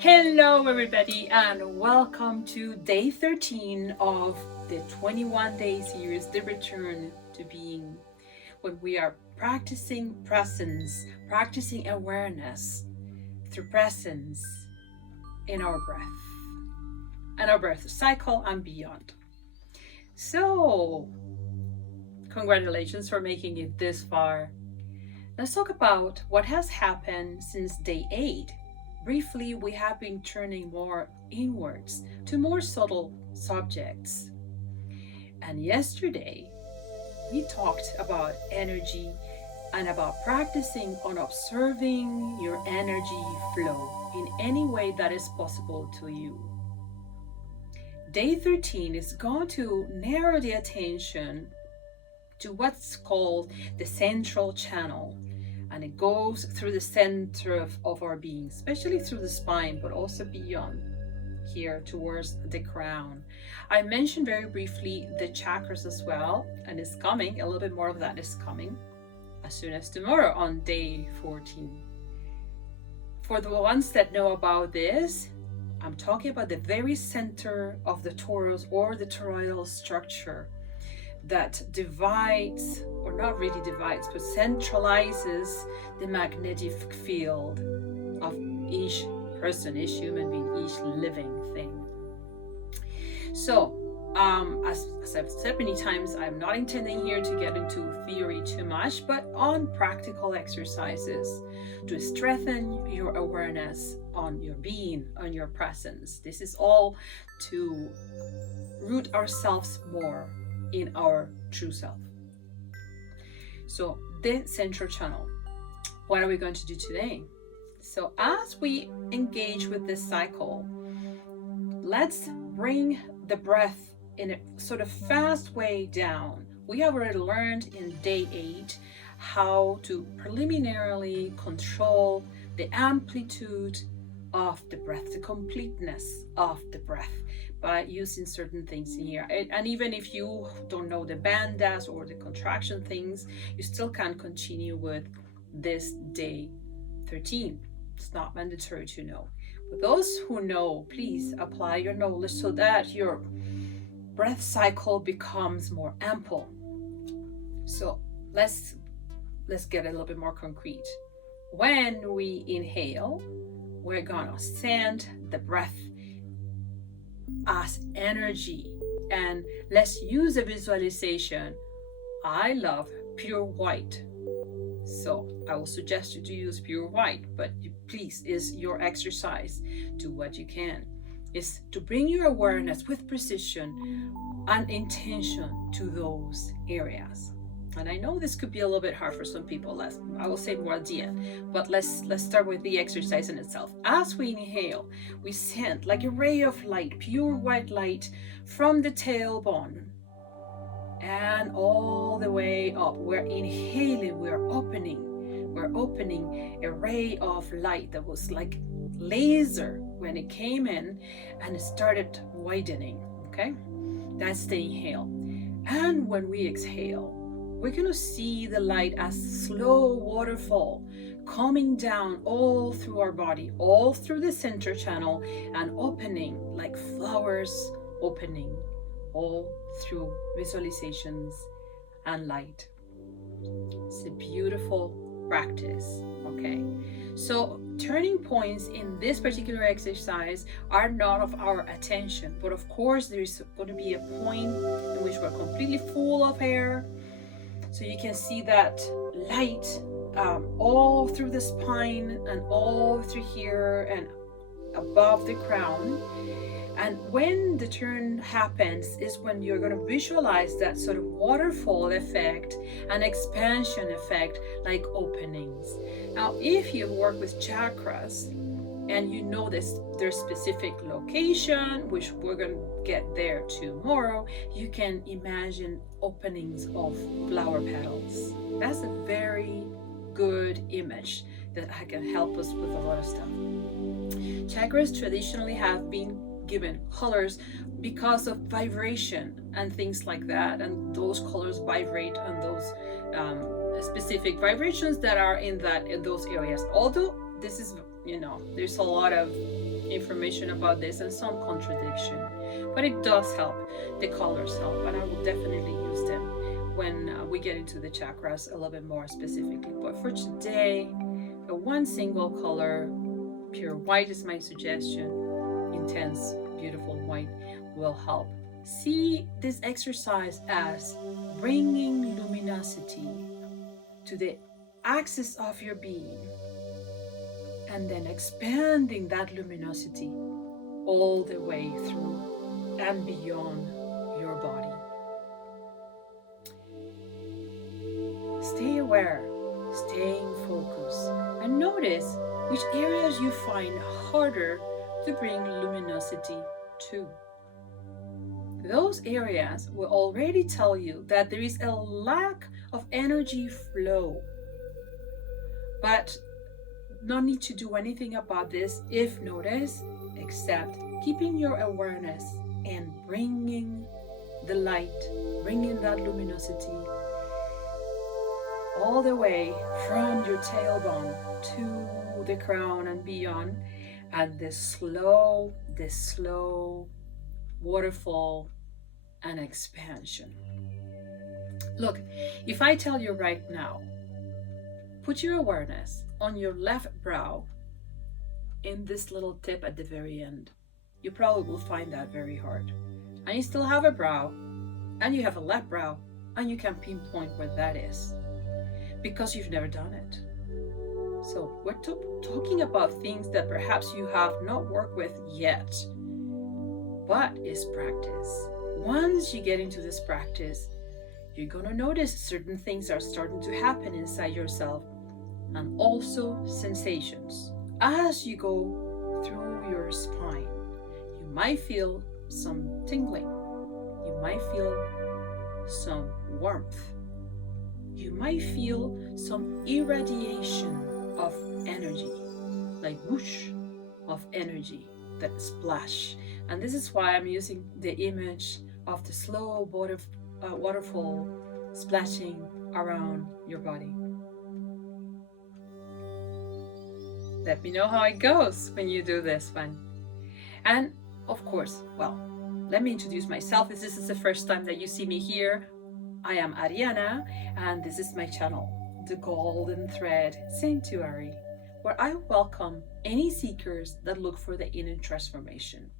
Hello, everybody, and welcome to day 13 of the 21-day series, The Return to Being, when we are practicing presence, practicing awareness through presence in our breath and our breath cycle and beyond. So, congratulations for making it this far. Let's talk about what has happened since day 8. Briefly, we have been turning more inwards to more subtle subjects. And yesterday, we talked about energy and about practicing on observing your energy flow in any way that is possible to you. Day 13 is going to narrow the attention to what's called the central channel. And it goes through the center of our being, especially through the spine, but also beyond here towards the crown. I mentioned very briefly the chakras as well, and it's coming, a little bit more of that is coming as soon as tomorrow on day 14. For the ones that know about this, I'm talking about the very center of the torus or the toroidal structure that divides, or not really divides, but centralizes the magnetic field of each person, each human being, each living thing. So, as I've said many times, I'm not intending here to get into theory too much, but on practical exercises to strengthen your awareness on your being, on your presence. This is all to root ourselves more in our true self. So the central channel, what are we going to do today? So as we engage with this cycle, let's bring the breath in a sort of fast way down. We have already learned in day 8 how to preliminarily control the amplitude of the breath, the completeness of the breath, by using certain things in here. And even if you don't know the bandhas or the contraction things, you still can continue with this day 13. It's not mandatory to know. But those who know, please apply your knowledge so that your breath cycle becomes more ample. So let's get a little bit more concrete. When we inhale, we're gonna send the breath as energy, and let's use a visualization. I love pure white, so I will suggest you to use pure white, but please, is your exercise. Do what you can, is to bring your awareness with precision and intention to those areas. And I know this could be a little bit hard for some people. I will say more at the end, but let's start with the exercise in itself. As we inhale, we send like a ray of light, pure white light, from the tailbone and all the way up. We're inhaling, we're opening a ray of light that was like laser when it came in, and it started widening. Okay, that's the inhale. And when we exhale, we're going to see the light as slow waterfall coming down all through our body, all through the center channel, and opening like flowers opening all through visualizations and light. It's a beautiful practice. Okay, so turning points in this particular exercise are not of our attention, but of course there is going to be a point in which we're completely full of air. So you can see that light all through the spine and all through here and above the crown. And when the turn happens is when you're going to visualize that sort of waterfall effect and expansion effect, like openings. Now, if you work with chakras and you know this, their specific location, which we're going to get there tomorrow, you can imagine openings of flower petals. That's a very good image that can help us with a lot of stuff. Chakras traditionally have been given colors because of vibration and things like that, and those colors vibrate on those specific vibrations that are in those areas. Although this is there's a lot of information about this and some contradiction, but it does help. The colors help, and I will definitely use them when we get into the chakras a little bit more specifically. But for today, a one single color, pure white is my suggestion. Intense, beautiful white will help. See this exercise as bringing luminosity to the axis of your being, and then expanding that luminosity all the way through and beyond your body. Stay aware, staying focused, and notice which areas you find harder to bring luminosity to. Those areas will already tell you that there is a lack of energy flow, but no need to do anything about this if notice, except keeping your awareness and bringing the light, bringing that luminosity all the way from your tailbone to the crown and beyond, and this slow waterfall and expansion. Look, if I tell you right now, put your awareness on your left brow in this little tip at the very end, you probably will find that very hard. And you still have a brow, and you have a left brow, and you can pinpoint where that is because you've never done it. So we're talking about things that perhaps you have not worked with yet, but it's practice. Once you get into this practice, you're going to notice certain things are starting to happen inside yourself, and also sensations. As you go through your spine, you might feel some tingling. You might feel some warmth. You might feel some irradiation of energy, like whoosh of energy that splash. And this is why I'm using the image of the slow waterfall splashing around your body. Let me know how it goes when you do this one. And of course, well, let me introduce myself. If this is the first time that you see me here, I am Ariana, and this is my channel, The Golden Thread Sanctuary, where I welcome any seekers that look for the inner transformation.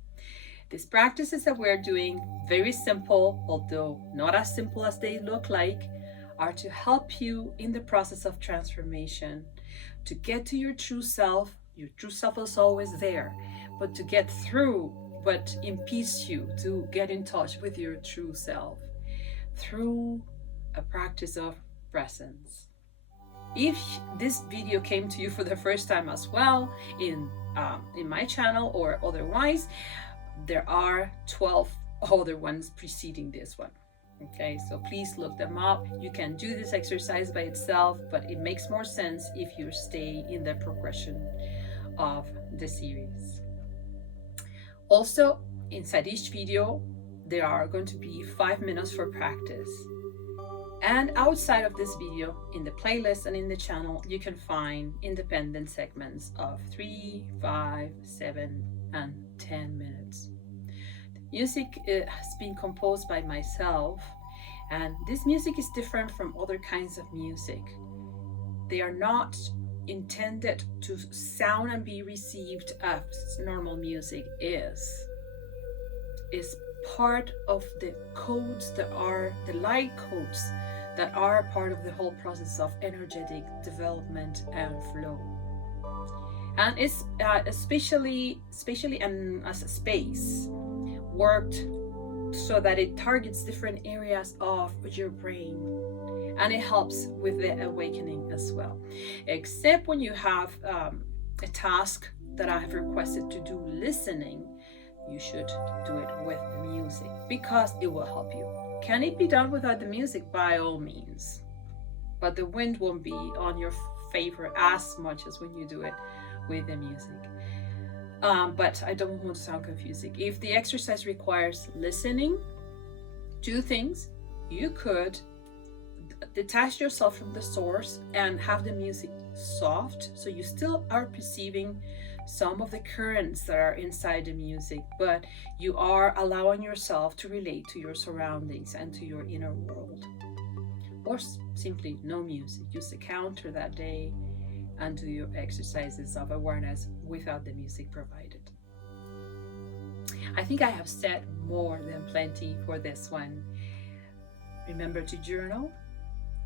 These practices that we're doing, very simple, although not as simple as they look like, are to help you in the process of transformation, to get to your true self. Your true self is always there, but to get through what impedes you to get in touch with your true self through a practice of presence. If this video came to you for the first time as well, in my channel or otherwise, there are 12 other ones preceding this one. Okay, so please look them up. You can do this exercise by itself, but it makes more sense if you stay in the progression of the series. Also, inside each video, there are going to be 5 minutes for practice. And outside of this video, in the playlist and in the channel, you can find independent segments of 3, 5, 7, and 10 minutes. Music has been composed by myself, and this music is different from other kinds of music. They are not intended to sound and be received as normal music is. It's part of the codes that are the light codes that are part of the whole process of energetic development and flow. And it's especially and as a space worked so that it targets different areas of your brain, and it helps with the awakening as well, except when you have a task that I have requested to do listening. You should do it with the music because it will help you. Can it be done without the music? By all means, but the wind won't be on your favor as much as when you do it with the music. But I don't want to sound confusing. If the exercise requires listening, 2 things. You could detach yourself from the source and have the music soft, so you still are perceiving some of the currents that are inside the music, but you are allowing yourself to relate to your surroundings and to your inner world. Or simply no music, use the counter that day and do your exercises of awareness without the music provided. I think I have said more than plenty for this one. Remember to journal.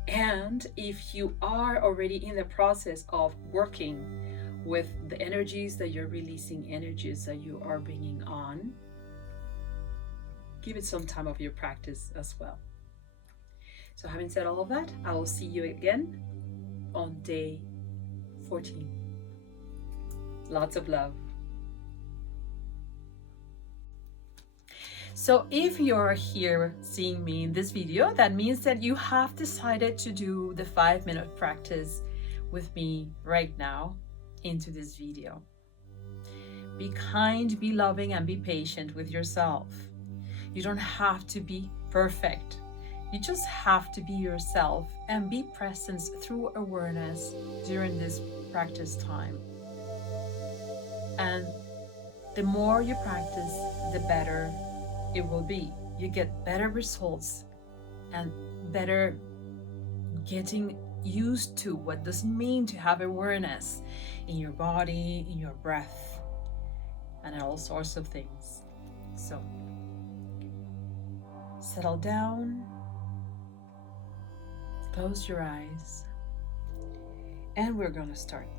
And if you are already in the process of working with the energies that you're releasing, energies that you are bringing on, give it some time of your practice as well. So having said all of that, I will see you again on day 14. Lots of love. So if you're here seeing me in this video, that means that you have decided to do the 5-minute practice with me right now into this video. Be kind, be loving, and be patient with yourself. You don't have to be perfect. You just have to be yourself and be present through awareness during this practice time. And the more you practice, the better it will be. You get better results and better getting used to what does it mean to have awareness in your body, in your breath, and in all sorts of things. So settle down, close your eyes, and we're going to start.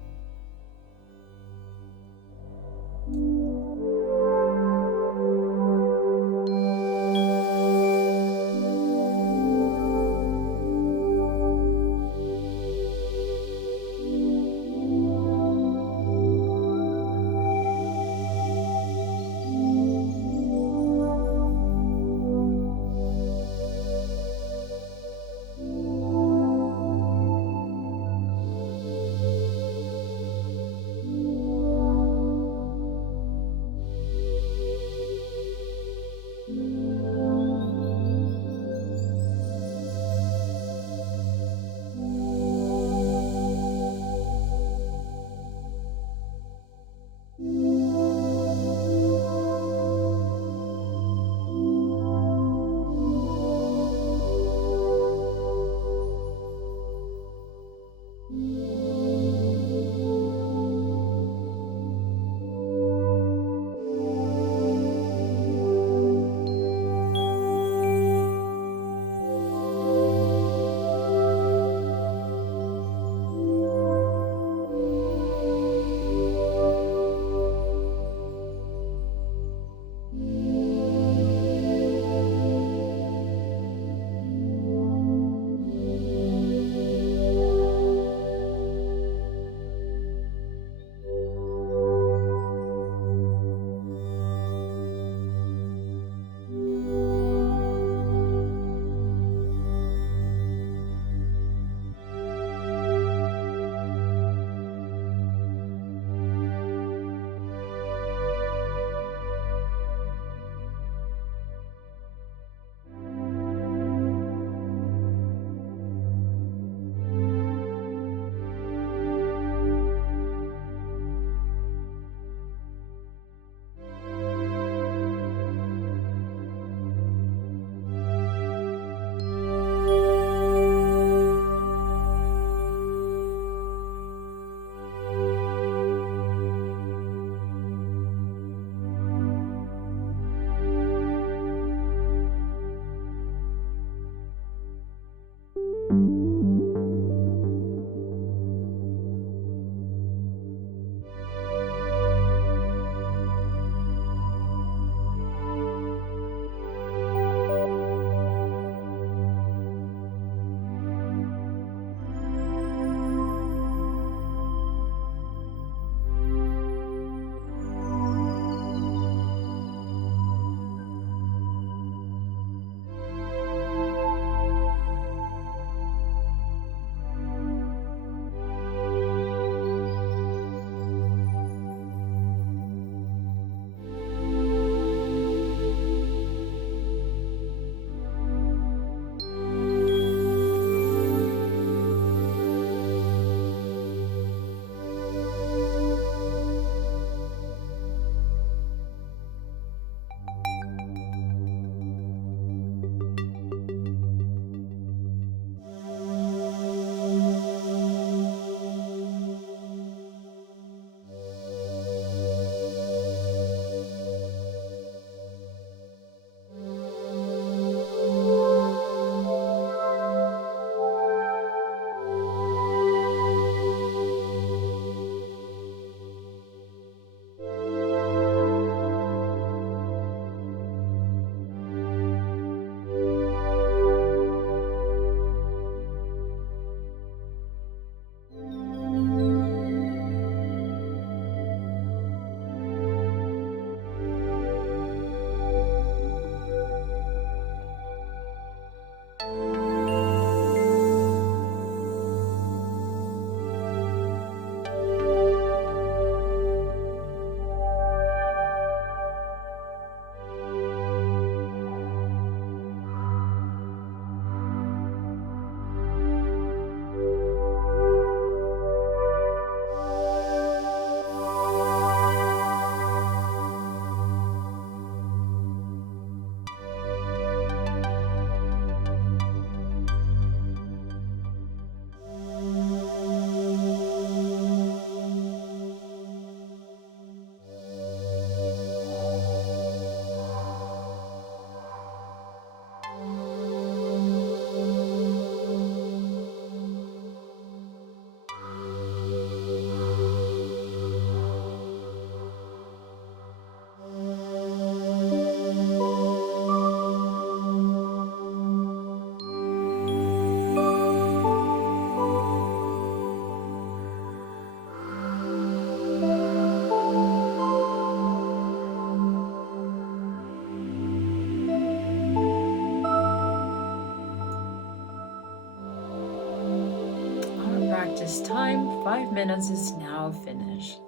time, 5 minutes is now finished.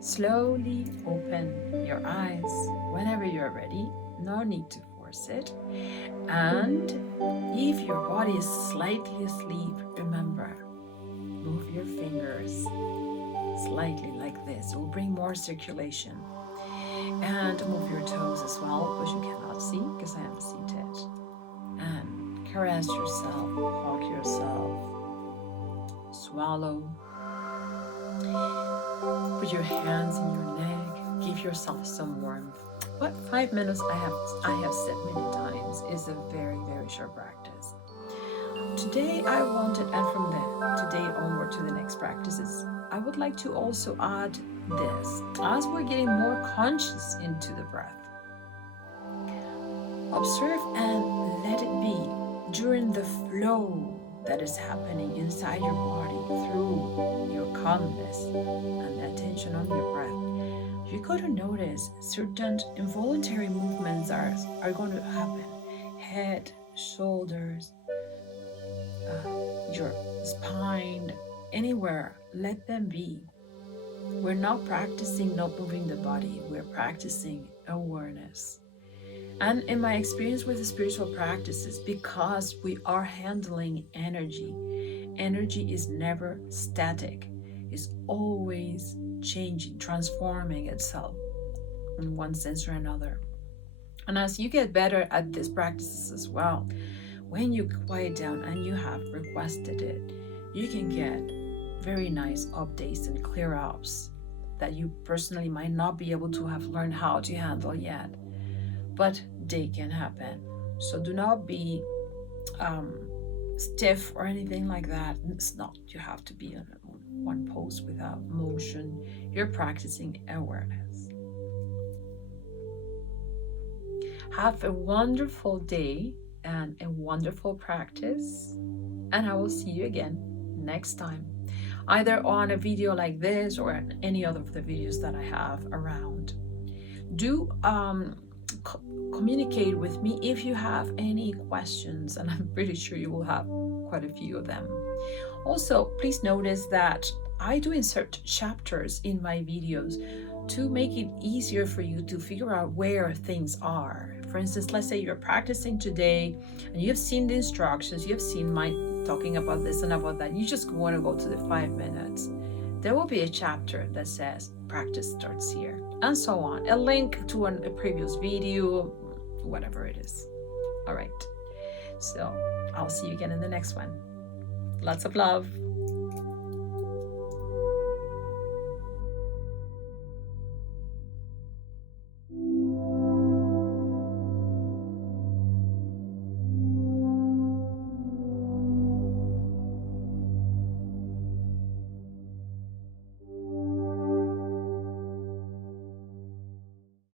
Slowly open your eyes whenever you're ready. No need to force it. And if your body is slightly asleep, remember, move your fingers slightly like this. It will bring more circulation. And move your toes as well, which you cannot see because I am seated. And caress yourself, hug yourself, swallow. Put your hands in your neck, give yourself some warmth. But 5 minutes, I have said many times, is a very, very short practice. Today I wanted, and from today onward to the next practices, I would like to also add this. As we're getting more conscious into the breath, observe and let it be during the flow that is happening inside your body through your calmness and attention on your breath. You're going to notice certain involuntary movements are going to happen. Head, shoulders, your spine, anywhere, let them be. We're not practicing not moving the body, we're practicing awareness. And in my experience with the spiritual practices, because we are handling energy, energy is never static. It's always changing, transforming itself in one sense or another. And as you get better at these practices as well, when you quiet down and you have requested it, you can get very nice updates and clear ups that you personally might not be able to have learned how to handle yet, but they can happen. So do not be stiff or anything like that. It's not, you have to be in one pose without motion. You're practicing awareness. Have a wonderful day and a wonderful practice, and I will see you again next time, either on a video like this or any other of the videos that I have around. Do communicate with me if you have any questions, and I'm pretty sure you will have quite a few of them. Also, please notice that I do insert chapters in my videos to make it easier for you to figure out where things are. For instance, let's say you're practicing today and you've seen the instructions, you've seen mine talking about this and about that, you just want to go to the 5 minutes. There will be a chapter that says practice starts here, and so on. A link to a previous video, whatever it is. All right. So I'll see you again in the next one. Lots of love.